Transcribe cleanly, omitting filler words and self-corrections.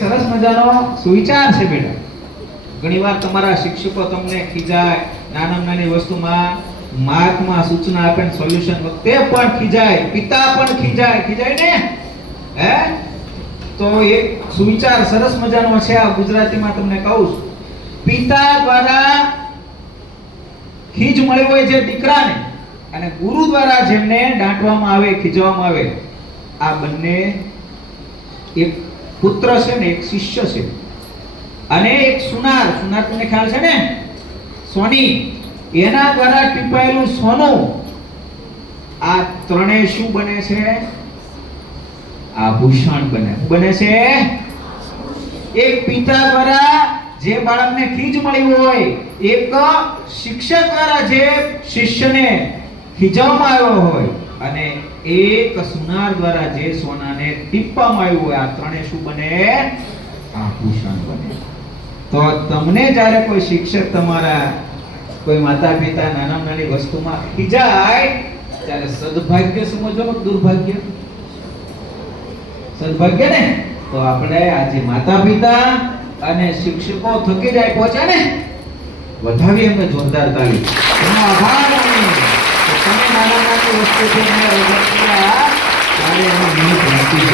સરસ મજાનો સુવિચાર છે બેટા. ઘણીવાર તમારા શિક્ષકો તમને ખીજાય, નાની વસ્તુમાં માર્કમાં સૂચના આપે ને સોલ્યુશન વખતે પણ ખીજાય, પિતા પણ ખીજાય ને હે. તો એક સુવિચાર સરસ મજાનો છે, આ ગુજરાતીમાં તમને કહું છું. પિતા દ્વારા ખીજ મળી હોય છે દીકરાને, અને ગુરુ દ્વારા જેમને દાંટવામાં આવે, ખીજવામાં આવે, આ બંને એક પુત્ર છે ને એક શિષ્ય છે, અને એક સુનાર તમને ખ્યાલ છે ને, સોની, એના દ્વારા ટીપાયેલું સોનું. આ ત્રણેય શું બને છે? આભૂષણ બને છે. એક પિતા દ્વારા જે બાળકને ખીજ મળી હોય, એક શિક્ષક દ્વારા જે શિષ્યને ખીજવામાં આવ્યો હોય, અને એક સુનાર દ્વારા જે સોનાને ટીપવામાં આવ્યું હોય, આ ત્રણેય શું બને? આભૂષણ બને. તો તમને જ્યારે કોઈ શિક્ષક, તમારા કોઈ માતા પિતા નાની વસ્તુમાં ખીજાય, ત્યારે સદભાગ્ય સમજો, દુર્ભાગ્ય? સદભાગ્ય ને. તો આપણે આજે માતા પિતા અને શિક્ષકો થકી જાય પહોંચ્યા ને, વધાવી એમને જોરદાર તાળી. એનો આભાર માનીએ. તમે નાની વસ્તુથી એમને રજૂ કર્યા, ત્યારે એનો નિમિત્ત નથી.